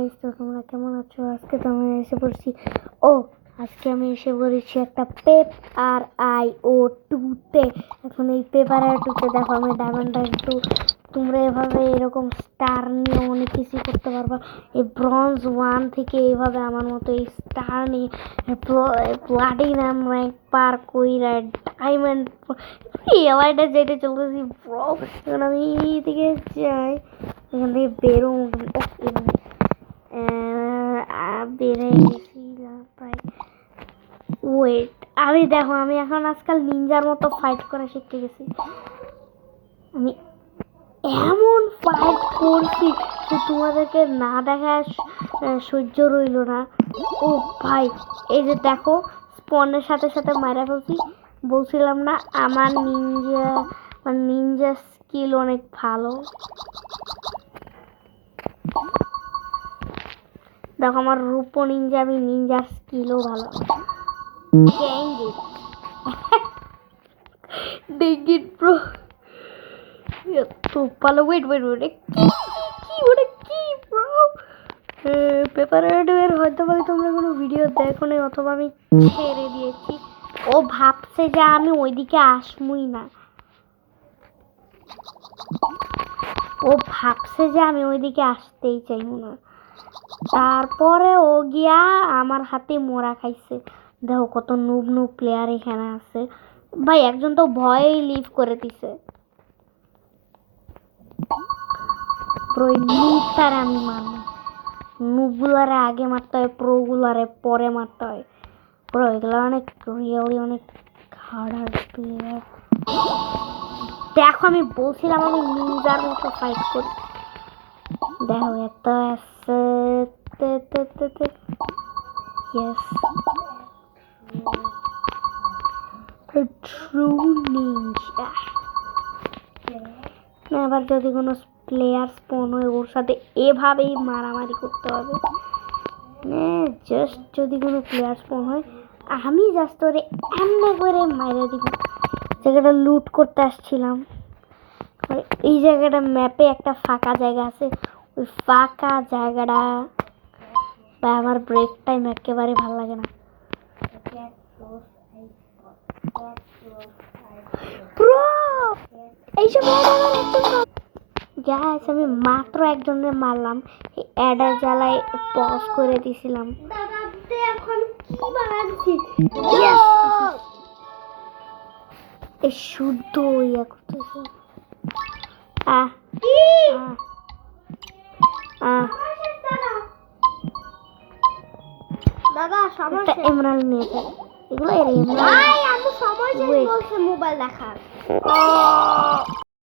Guys, তো তোমরা কেমন আছো? আজকে তো আমি এসে পড়ছি আজকে আমি এসে পড়েছি একটা পেপার-আই-ও-2 এখন এই পেপার-আই-ও-2 দেখো আমি ডায়মন্ড-টু। তোমরা এভাবে এরকম স্টার নিয়ে অনেক কিছু করতে পারবা। এই ব্রঞ্জ 1 থেকে এইভাবে আমার মতো এই স্টার নিয়ে প্লাটিনাম র্যাঙ্ক পার কইরা ডায়মন্ড এলাইটা যেতে চলতেছি ব্রো। এখন আমি এইদিকে যাই, এখান থেকে বেরো বেড়ে গেছিলাম প্রায়। ওয়েট, আমি দেখো আমি এখন আজকাল নিনজার মতো ফাইট করা শিখে গেছি। আমি এমন ফাইট করছি যে তোমাদেরকে না দেখা সহ্য রইল না। ও ভাই, এই যে দেখো স্পনের সাথে সাথে মারা ফেলছি। বলছিলাম না আমার নিনজা স্কিল অনেক ভালো। দেখো আমার রূপো নিনজা, আমি নিনজার স্কিলও ভালো। Dang it bro, এত ভালো। ওয়েট কি ওটা কি ব্রো? পেপার-আই-ও-2 এর হয়তো বা তোমরা কোনো ভিডিও দেখো নাই অথবা আমি ছেড়ে দিয়েছি। ও ভাবছে যে আমি ওইদিকে আসমুই না, ও ভাবছে যে আমি ওইদিকে আসতেই চাইব না। তারপরে ও গিয়া আমার হাতে মোড়া খাইছে। দেখো কত নুব প্লেয়ার এখানে আছে ভাই। একজন তো ভয়েই লিভ করে দিছে। নুবটারে আমি মারব। নুবগুলারে আগে মারতে হয়, প্রোগুলারে পরে মারতে হয়। ব্রো এগুলো অনেক রিয়েলি অনেক হার্ড প্লেয়ার। দেখো আমি বলছিলাম আমি নিনজার মতো ফাইট করি। দেখো এত ট্রু নিনজা। আবার যদি কোনো প্লেয়ার স্পন হয় ওর সাথে এভাবেই মারামারি করতে হবে। জাস্ট যদি কোনো প্লেয়ার স্পন হয় আমি জাস্ট ওরে এমনি করে মাইরে দিব। জায়গাটা লুট করতে আসছিলাম, এই জায়গাটা ম্যাপে একটা ফাঁকা জায়গা আছে, ওই ফাঁকা জায়গাটা বা আমার ব্রেক টাইম একেবারে ভালো লাগে না। গাইস আমি মাত্র একজনের মারলাম, এই অ্যাডার জ্বালায় পজ করে দিছিলাম। এখন কি বানাচ্ছি এই শুদ্ধ ইয়া করতেছে। দাদা সমস্যা এমরাল্ড নিয়ে যায় এগুলো। এর এমরাল্ড আমি সময় শেষ বলছে মোবাইল দেখার।